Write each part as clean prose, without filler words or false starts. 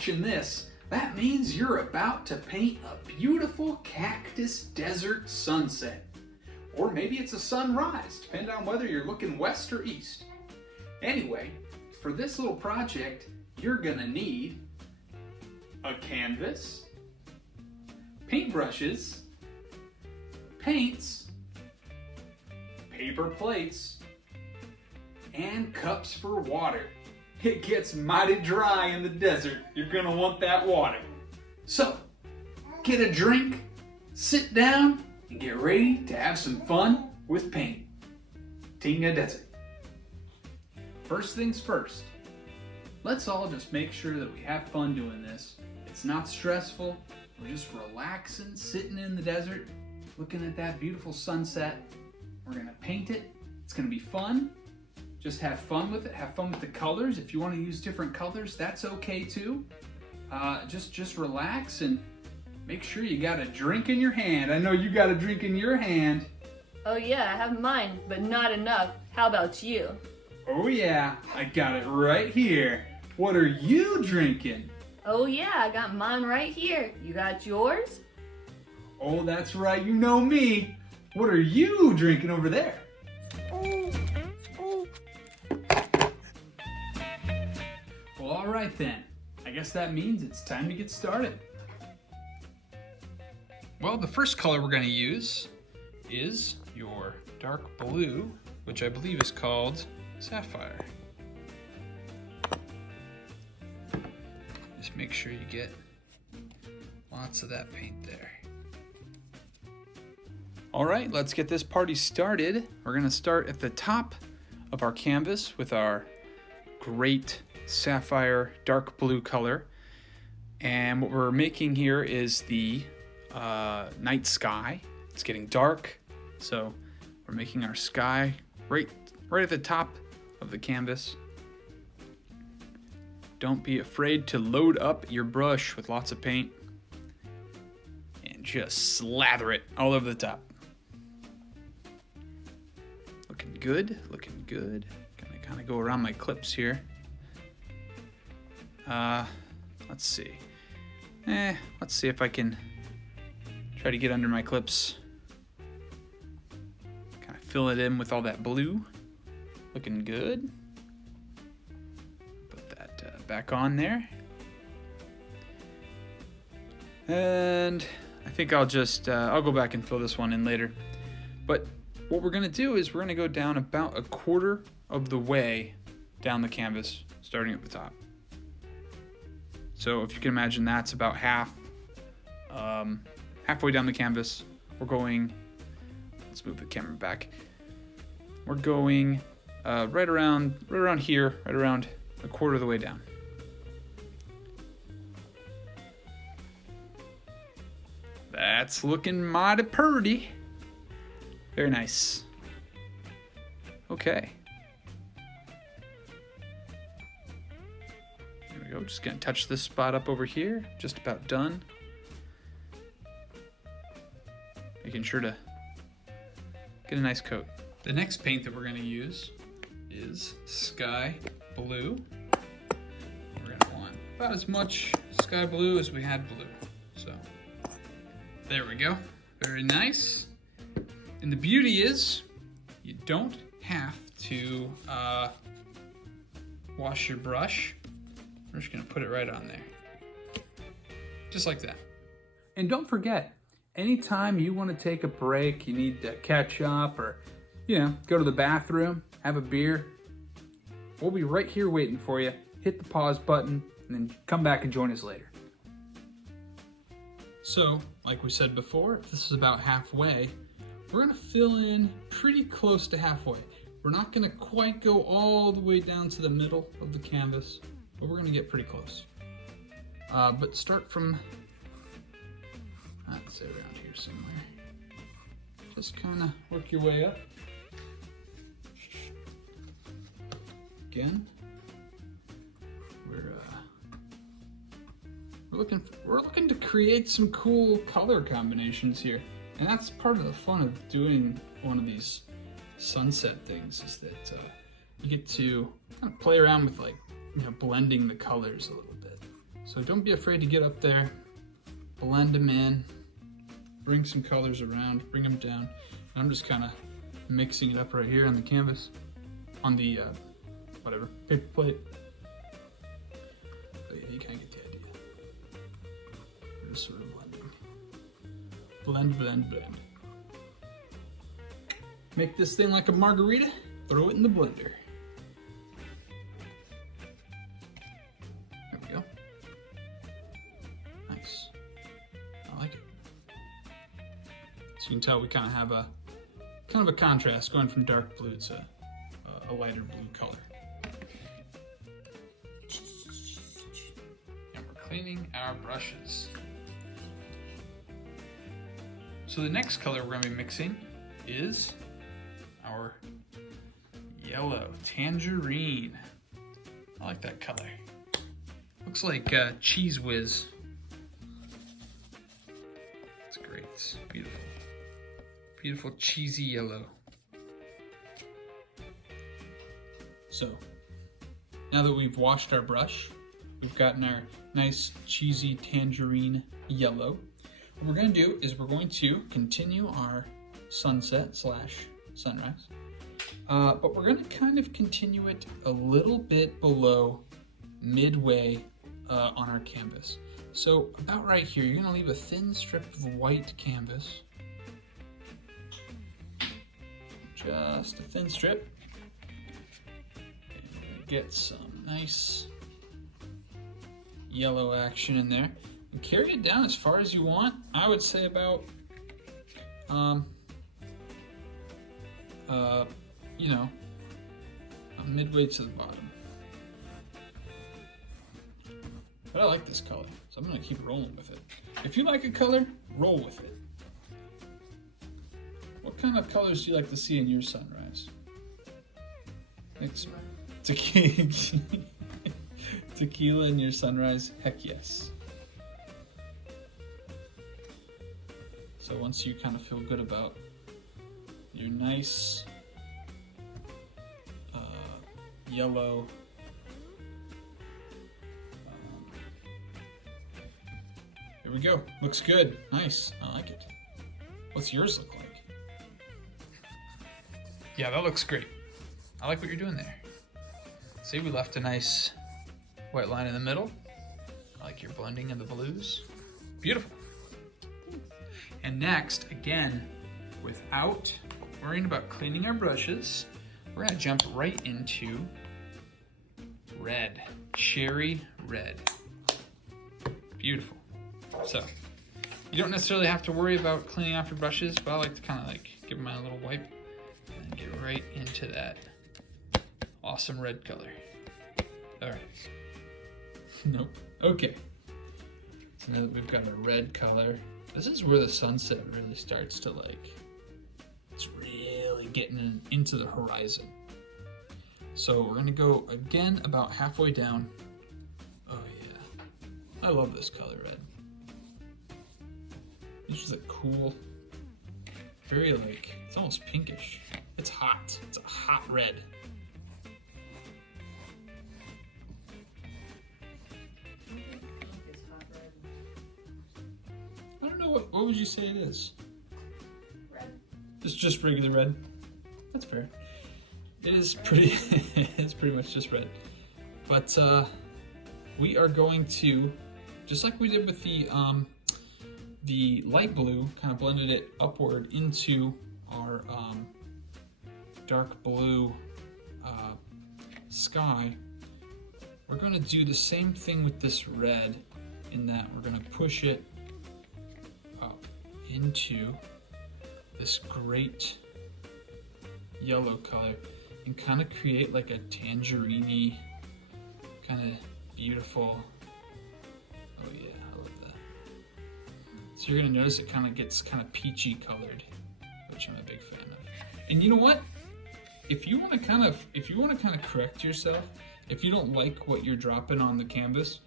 watching this, that means you're about to paint a beautiful cactus desert sunset. Or maybe it's a sunrise, depending on whether you're looking west or east. Anyway, for this little project, you're gonna need a canvas, paintbrushes, paints, paper plates, and cups for water. It gets mighty dry in the desert. You're gonna want that water. So, get a drink, sit down, and get ready to have some fun with paint. Tinga Desert. First things first, let's all just make sure that we have fun doing this. It's not stressful. We're just relaxing, sitting in the desert, looking at that beautiful sunset. We're gonna paint it. It's gonna be fun. Just have fun with it. Have fun with the colors. If you want to use different colors, that's okay too. Just relax and make sure you got a drink in your hand. I know you got a drink in your hand. Oh yeah, I have mine, but not enough. How about you? Oh yeah, I got it right here. What are you drinking? Oh yeah, I got mine right here. You got yours? Oh, that's right, you know me. What are you drinking over there? Well, all right then. I guess that means it's time to get started. Well, the first color we're going to use is your dark blue, which I believe is called Sapphire. Just make sure you get lots of that paint there. All right, let's get this party started. We're gonna start at the top of our canvas with our great sapphire dark blue color. And what we're making here is the night sky. It's getting dark, so we're making our sky right at the top of the canvas. Don't be afraid to load up your brush with lots of paint and just slather it all over the top. Looking good, looking good. Gonna kind of go around my clips here. Let's see. Let's see if I can try to get under my clips. Kind of fill it in with all that blue. Looking good. Put that back on there. And I think I'll just, I'll go back and fill this one in later. But what we're gonna do is we're gonna go down about a quarter of the way down the canvas, starting at the top. So if you can imagine, that's about halfway down the canvas. We're going, let's move the camera back. We're going right around here, right around a quarter of the way down. That's looking mighty pretty. Very nice. Okay. There we go. Just gonna touch this spot up over here. Just about done. Making sure to get a nice coat. The next paint that we're gonna use is sky blue. We're gonna want about as much sky blue as we had blue. So there we go. Very nice. And the beauty is you don't have to wash your brush. We're just gonna put it right on there. Just like that. And don't forget, anytime you want to take a break, you need to catch up or, go to the bathroom, have a beer, we'll be right here waiting for you. Hit the pause button and then come back and join us later. So, like we said before, if this is about halfway, we're gonna fill in pretty close to halfway. We're not gonna quite go all the way down to the middle of the canvas, but we're gonna get pretty close. But start from, I'd say around here somewhere. Just kind of work your way up. Again, we're looking to create some cool color combinations here, and that's part of the fun of doing one of these sunset things, is that you get to kind of play around with blending the colors a little bit. So don't be afraid to get up there, blend them in, bring some colors around, bring them down. And I'm just kind of mixing it up right here on the canvas, on the whatever, paper plate. Oh yeah, you kind of get the idea. We're just sort of blending. Blend, blend, blend. Make this thing like a margarita, throw it in the blender. There we go. Nice. I like it. So you can tell we kind of have a contrast going from dark blue to a lighter blue color. And we're cleaning our brushes. So the next color we're going to be mixing is our yellow tangerine. I like that color. Looks like Cheese Whiz. It's great. It's beautiful. Beautiful cheesy yellow. So, now that we've washed our brush, we've gotten our nice cheesy tangerine yellow. What we're going to do is we're going to continue our sunset / sunrise, but we're going to kind of continue it a little bit below midway on our canvas. So about right here, you're going to leave a thin strip of white canvas, just a thin strip. Get some nice yellow action in there. And carry it down as far as you want. I would say about, midway to the bottom. But I like this color, so I'm gonna keep rolling with it. If you like a color, roll with it. What kind of colors do you like to see in your sunrise? Tequila in your sunrise? Heck yes. So once you kind of feel good about your nice yellow here we go. Looks good. Nice. I like it. What's yours look like? Yeah, that looks great. I like what you're doing there. See, we left a nice white line in the middle. I like your blending of the blues. Beautiful. And next, again, without worrying about cleaning our brushes, we're gonna jump right into red, cherry red. Beautiful. So, you don't necessarily have to worry about cleaning off your brushes, but I like to kind of like give them a little wipe and get right into that awesome red color. All right. Nope. Okay. So now that we've got a red color, this is where the sunset really starts to it's really getting into the horizon. So we're gonna go again about halfway down. Oh yeah. I love this color red. It's just a cool, very it's almost pinkish. It's hot. It's a hot red. I don't know, what would you say it is? Red. It's just regular red. That's fair. It is pretty, it's pretty much just red. But we are going to, just like we did with the light blue, kind of blended it upward into our dark blue sky. We're going to do the same thing with this red, in that we're going to push it up into this great yellow color and kind of create like a tangerine-y kind of beautiful. Oh yeah, I love that. So you're gonna notice it kind of gets kind of peachy colored, which I'm a big fan of. And you know what? If you want to kind of correct yourself, if you don't like what you're dropping on the canvas,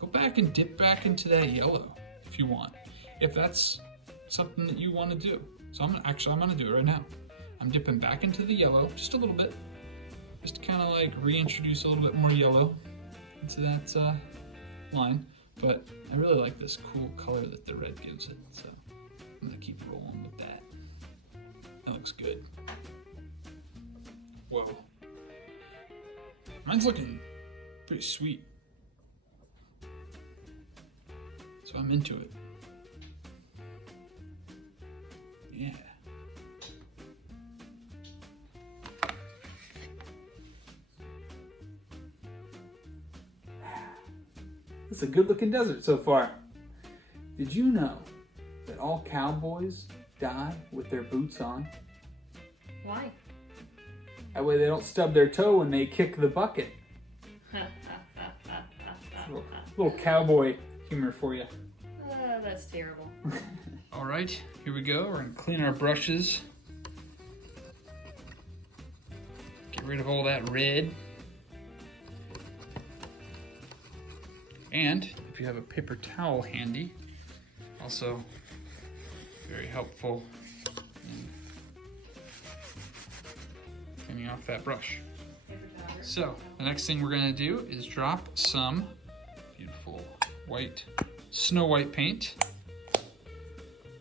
go back and dip back into that yellow if you want. If that's something that you want to do. So I'm gonna do it right now. I'm dipping back into the yellow just a little bit, just to kind of like reintroduce a little bit more yellow into that line. But I really like this cool color that the red gives it, so I'm gonna keep rolling with that. That looks good. Whoa. Mine's looking pretty sweet. So I'm into it. Yeah. It's a good looking desert so far. Did you know that all cowboys die with their boots on? Why? That way they don't stub their toe when they kick the bucket. Little cowboy humor for you. That's terrible. All right, here we go. We're gonna clean our brushes. Get rid of all that red. And if you have a paper towel handy, also very helpful in cleaning off that brush. So the next thing we're gonna do is drop some beautiful white, snow white paint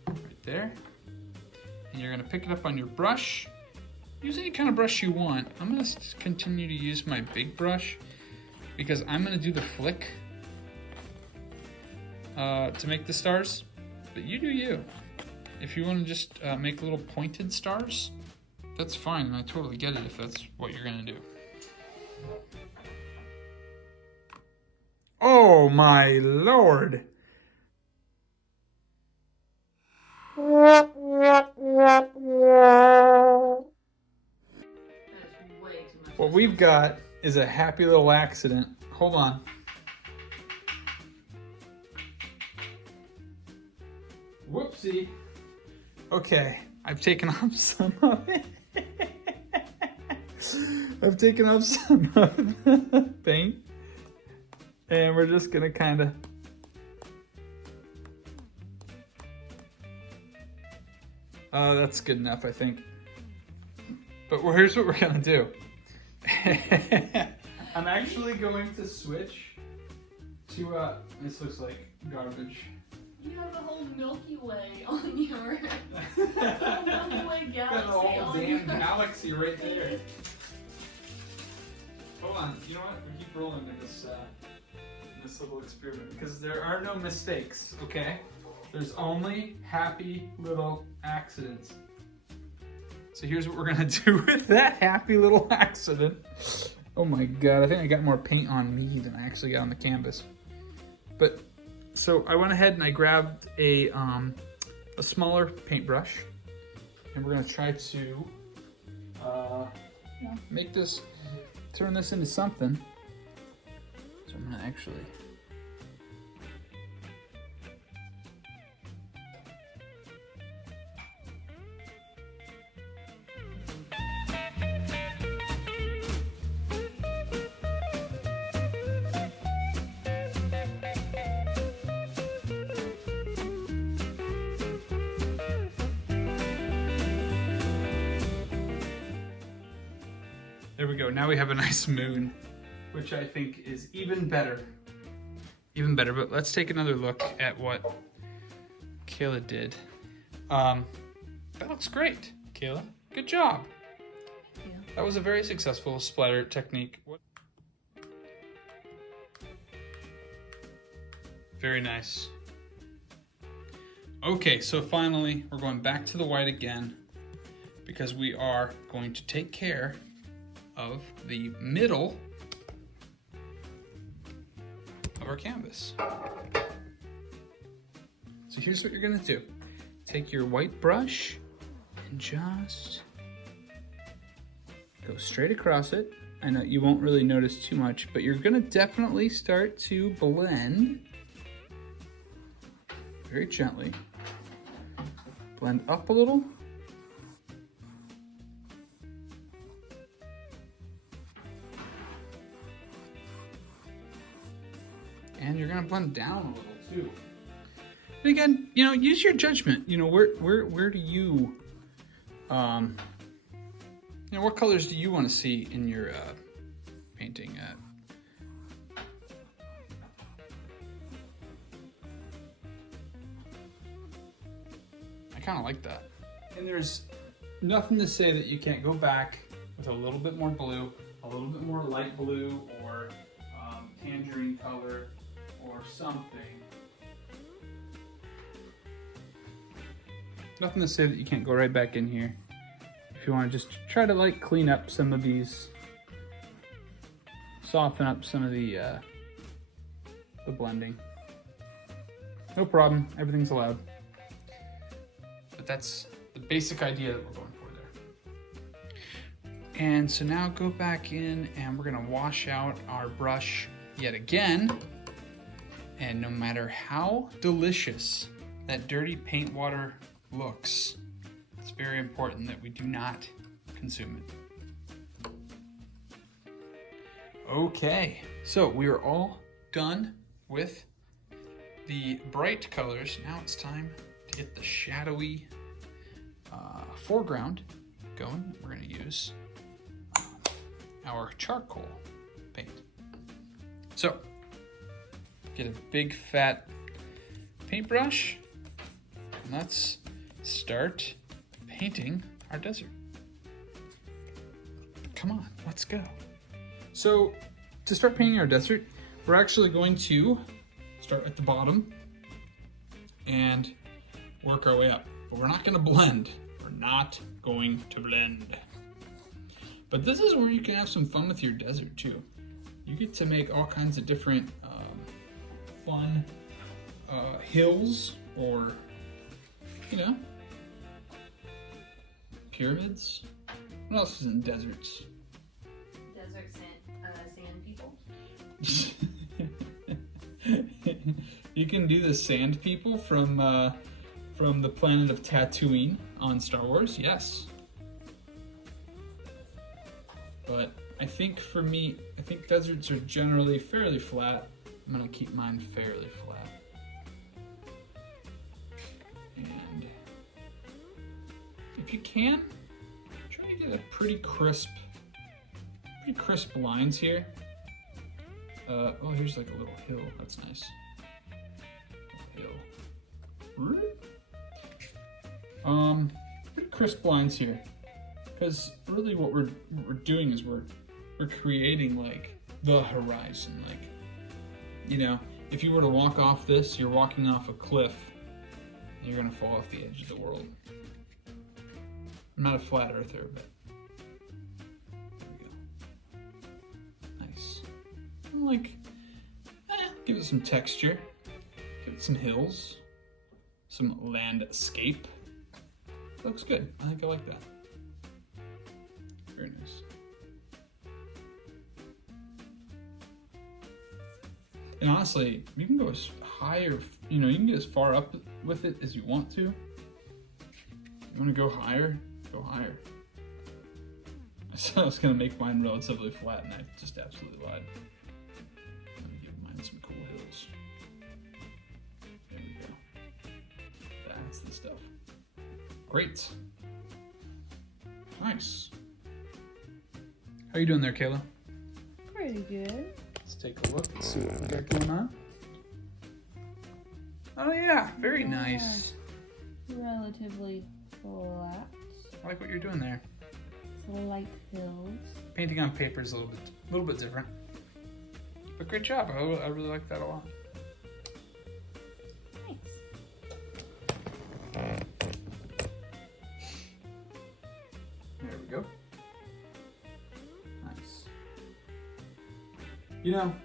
right there. And you're gonna pick it up on your brush. Use any kind of brush you want. I'm gonna continue to use my big brush because I'm gonna do the flick to make the stars, but you do you. If you want to just make little pointed stars, that's fine, and I totally get it if that's what you're gonna do. Oh my lord! What we've got is a happy little accident. Hold on. Whoopsie. Okay, I've taken off some of it. I've taken off some of the paint. And we're just gonna kind of... that's good enough, I think. But here's what we're gonna do. I'm actually going to switch to, this looks like garbage. You have the whole Milky Way on your Milky Way galaxy. Got the whole damn galaxy right there. Hold on, you know what? We keep rolling with this little experiment because there are no mistakes, okay? There's only happy little accidents. So here's what we're gonna do with that happy little accident. Oh my god, I think I got more paint on me than I actually got on the canvas. But so I went ahead and I grabbed a smaller paintbrush, and we're gonna try to make this, turn this into something. So I'm gonna actually there we go. Now we have a nice moon, which I think is even better. Even better, but let's take another look at what Kayla did. That looks great, Kayla. Good job. Yeah. That was a very successful splatter technique. Very nice. Okay, so finally, we're going back to the white again because we are going to take care of the middle of our canvas. So here's what you're gonna do. Take your white brush and just go straight across it. I know you won't really notice too much, but you're gonna definitely start to blend very gently. Blend up a little. And you're gonna blend down a little too. And again, you know, use your judgment. You know, where do you, you know, what colors do you want to see in your painting? kind of like that. And there's nothing to say that you can't go back with a little bit more blue, a little bit more light blue, or tangerine color, or something. Nothing to say that you can't go right back in here if you want to just try to like clean up some of these, soften up some of the blending. No problem, everything's allowed. But that's the basic idea that we're going for there. And so now go back in and we're gonna wash out our brush yet again. And no matter how delicious that dirty paint water looks, it's very important that we do not consume it. Okay, so we are all done with the bright colors. Now it's time to get the shadowy foreground going. We're going to use our charcoal paint. So get a big fat paintbrush and let's start painting our desert. Come on, let's go. So to start painting our desert, we're actually going to start at the bottom and work our way up. But we're not going to blend. We're not going to blend. But this is where you can have some fun with your desert too. You get to make all kinds of different fun hills, or, you know, pyramids. What else is in deserts? Desert sand people. You can do the sand people from the planet of Tatooine on Star Wars, yes. But I think for me, I think deserts are generally fairly flat. I'm gonna keep mine fairly flat. And if you can, try to get a pretty crisp lines here. Oh, here's like a little hill. That's nice. Hill. Pretty crisp lines here, because really what we're doing is we're creating like the horizon. Like, you know, if you were to walk off this, you're walking off a cliff. And you're gonna fall off the edge of the world. I'm not a flat earther, but there we go. Nice. And like, give it some texture. Give it some hills. Some landscape. Looks good. I think I like that. Very nice. And honestly, you can go as high or, you know, you can get as far up with it as you want to. You want to go higher? Go higher. I said I was going to make mine relatively flat, and I just absolutely lied. I'm going to give mine some cool hills. There we go. That's the stuff. Great. Nice. How you doing there, Kayla? Pretty good. Let's take a look and see what we got going on. Oh yeah, very nice. Relatively flat. I like what you're doing there. Light hills. Painting on paper is a little bit different. But great job. I really like that a lot. Thanks. There we go. Nice. You know,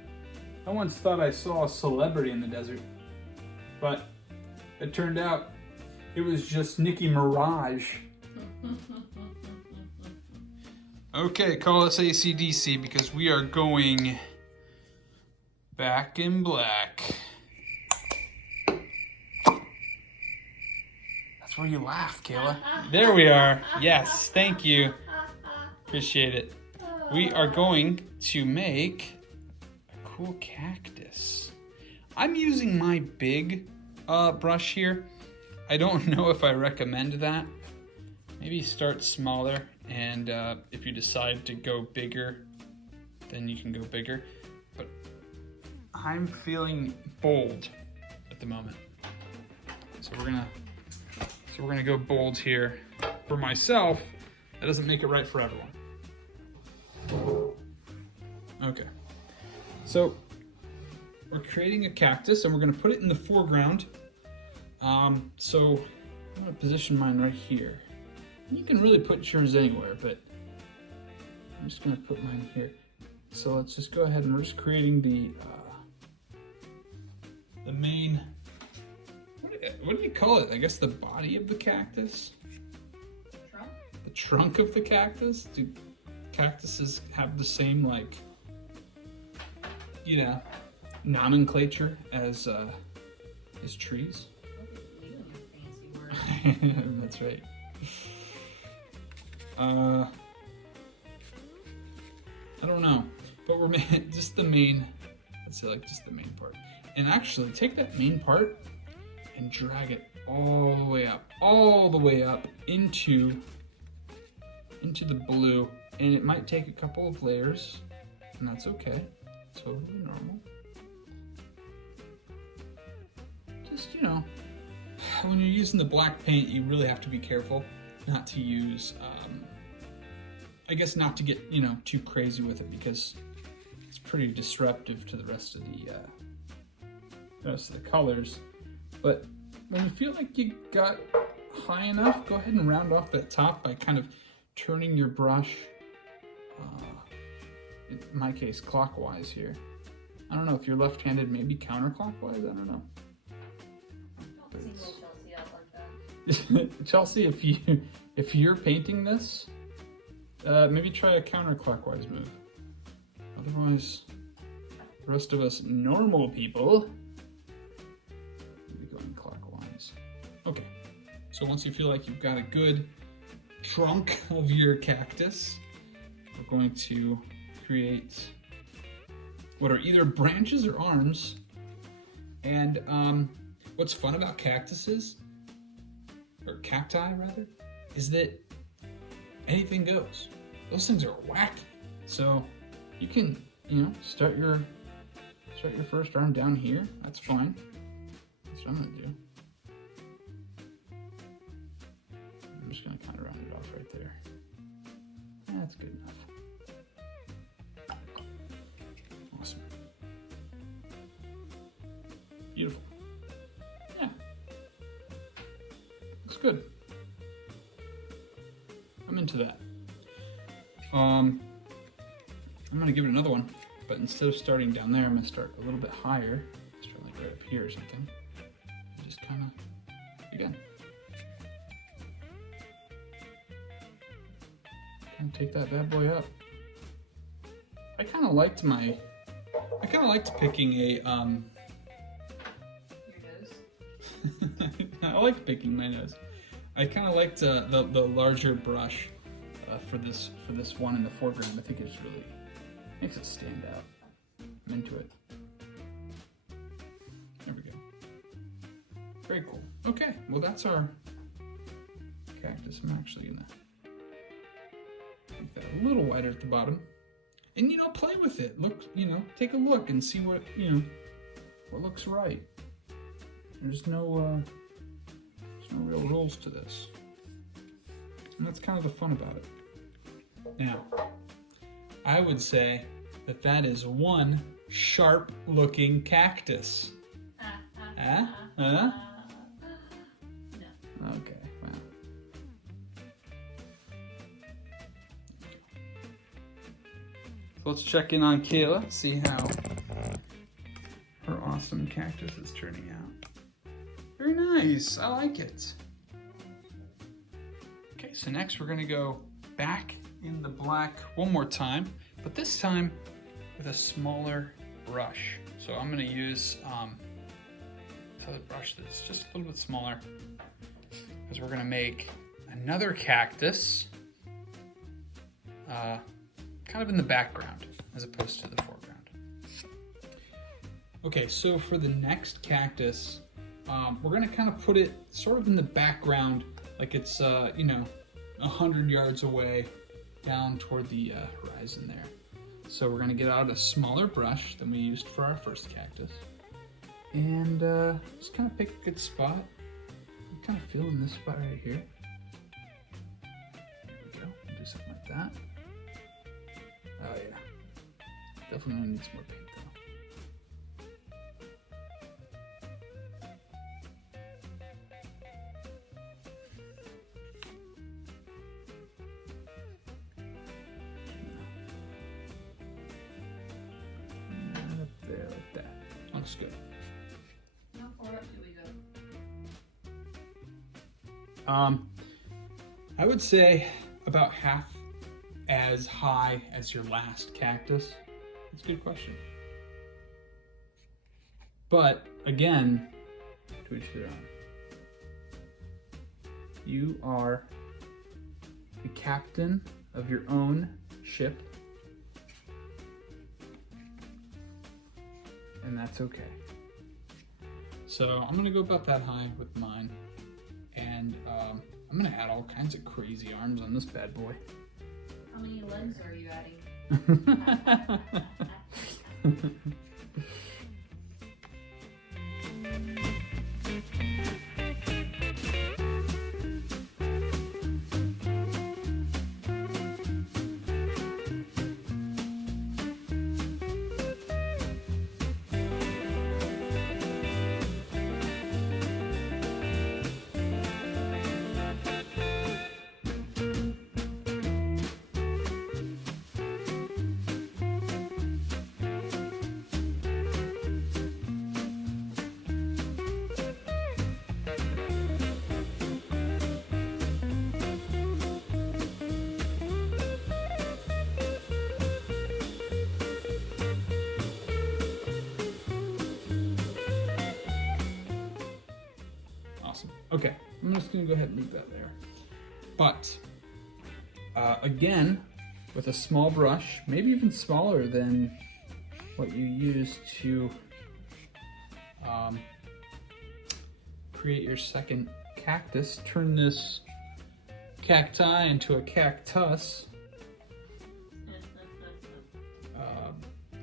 I once thought I saw a celebrity in the desert, but it turned out it was just Nicki Minaj. Okay, call us AC/DC because we are going back in black. That's where you laugh, Kayla. There we are. Yes, thank you. Appreciate it. We are going to make a cool cactus. I'm using my big brush here. I don't know if I recommend that. Maybe start smaller, and if you decide to go bigger, then you can go bigger. But I'm feeling bold at the moment. So we're gonna So we're gonna go bold here. For myself, that doesn't make it right for everyone. Okay. So we're creating a cactus and we're gonna put it in the foreground. So I'm gonna position mine right here. You can really put yours anywhere, but I'm just gonna put mine here. So let's just go ahead and we're just creating the main, what do you call it? I guess the body of the cactus? Trunk? The trunk of the cactus? Do cactuses have the same, like, you know, nomenclature as trees? Fancy word. That's right. I don't know, but we're just the main, let's say like just the main part. And actually take that main part and drag it all the way up into the blue. And it might take a couple of layers, and that's okay. Totally normal. Just, you know, when you're using the black paint, you really have to be careful not to use, I guess not to get, you know, too crazy with it because it's pretty disruptive to the rest of the colors. But when you feel like you got high enough, go ahead and round off that top by kind of turning your brush, in my case, clockwise here. I don't know if you're left-handed, maybe counterclockwise, I don't know. Don't single Chelsea out like that. Chelsea, if you're painting this, maybe try a counterclockwise move. Otherwise, the rest of us normal people will be going clockwise. Okay, so once you feel like you've got a good trunk of your cactus, we're going to create what are either branches or arms. And what's fun about cactuses, or cacti rather, is that anything goes. Those things are wacky. So you can, you know, start your first arm down here. That's fine. That's what I'm gonna do. I'm just gonna kind of round it off right there. That's good enough. Awesome. Beautiful. Yeah. Looks good. I'm into that. I'm gonna give it another one, but instead of starting down there, I'm gonna start a little bit higher. Start like right up here or something. And just kind of, again. Kind of take that bad boy up. I kind of liked picking a, Your nose? I liked picking my nose. I kind of liked the larger brush for this one in the foreground. I think it's really makes it stand out. I'm into it. There we go. Very cool. Okay, well that's our cactus. I'm actually gonna make that a little wider at the bottom, and you know, play with it. Look, you know, take a look and see what what looks right. There's no real rules to this. And that's kind of the fun about it. Now, I would say that is one sharp looking cactus. Huh? No. Okay, well. So let's check in on Kayla, see how her awesome cactus is turning out. Very nice, I like it. Okay, so next we're gonna go back in the black one more time, but this time with a smaller brush. So I'm gonna use this other brush that's just a little bit smaller, because we're gonna make another cactus kind of in the background as opposed to the foreground. Okay, so for the next cactus, we're gonna kind of put it sort of in the background, like it's 100 yards away down toward the horizon there. So we're gonna get out a smaller brush than we used for our first cactus, and just kind of pick a good spot, and kind of feeling this spot right here. There we go. Do something like that. Oh yeah. Definitely gonna need some more paint though. Right up there like that. Looks good. How far up do we go? I would say about half as high as your last cactus. That's a good question. But again, to each their own. You are the captain of your own ship, and that's okay. So I'm gonna go about that high with mine, and I'm gonna add all kinds of crazy arms on this bad boy. How many legs are you adding? Okay, I'm just gonna go ahead and leave that there. But again, with a small brush, maybe even smaller than what you use to create your second cactus, turn this cacti into a cactus.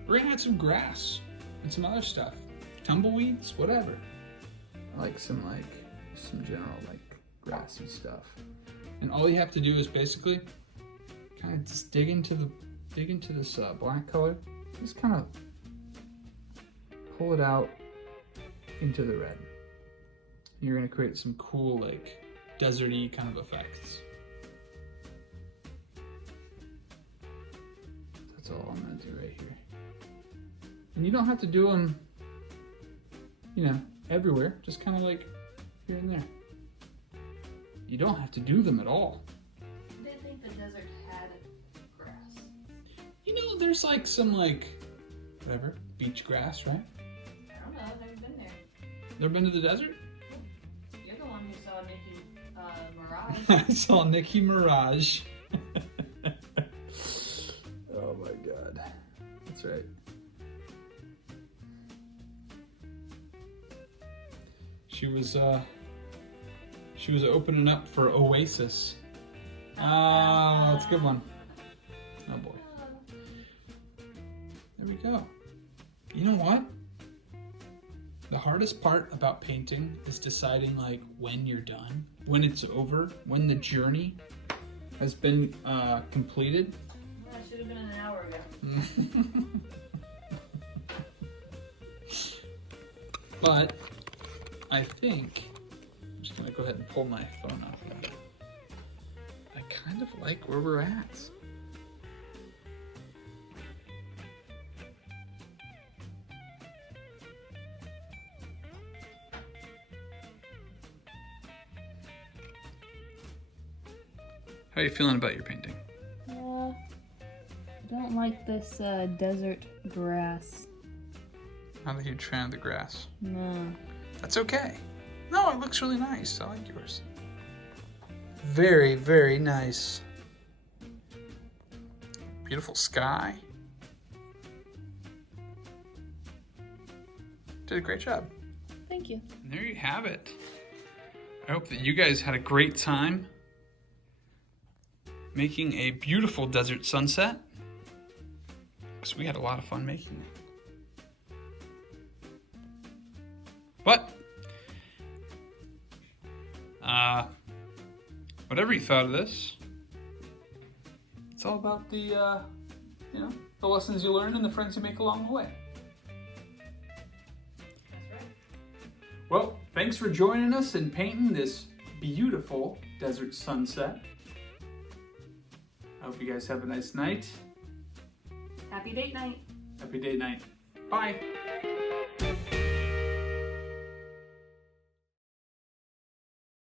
We're gonna add some grass and some other stuff, tumbleweeds, whatever. I like some general grassy stuff. And all you have to do is basically kind of just dig into this black color. Just kind of pull it out into the red. You're gonna create some cool deserty kind of effects. That's all I'm gonna do right here. And you don't have to do them, everywhere. Just kind of here and there. You don't have to do them at all. I didn't think the desert had grass. There's some whatever, beach grass, right? I don't know, I've never been there. Never been to the desert? You're the one who saw Nicki Mirage. I saw Nicki Mirage. Oh my god. That's right. She was opening up for Oasis. Oh, that's a good one. Oh boy. There we go. You know what? The hardest part about painting is deciding when you're done, when it's over, when the journey has been completed. That should have been an hour ago. But I think I'm just gonna go ahead and pull my phone up. I kind of like where we're at. How are you feeling about your painting? I don't like this desert grass. Not a huge fan of the grass. No. That's okay. No, it looks really nice. I like yours. Very, very nice. Beautiful sky. Did a great job. Thank you. And there you have it. I hope that you guys had a great time making a beautiful desert sunset, because we had a lot of fun making it. But whatever you thought of this, it's all about the the lessons you learn and the friends you make along the way. That's right. Well, thanks for joining us in painting this beautiful desert sunset. I hope you guys have a nice night. Happy date night. Happy date night. Bye.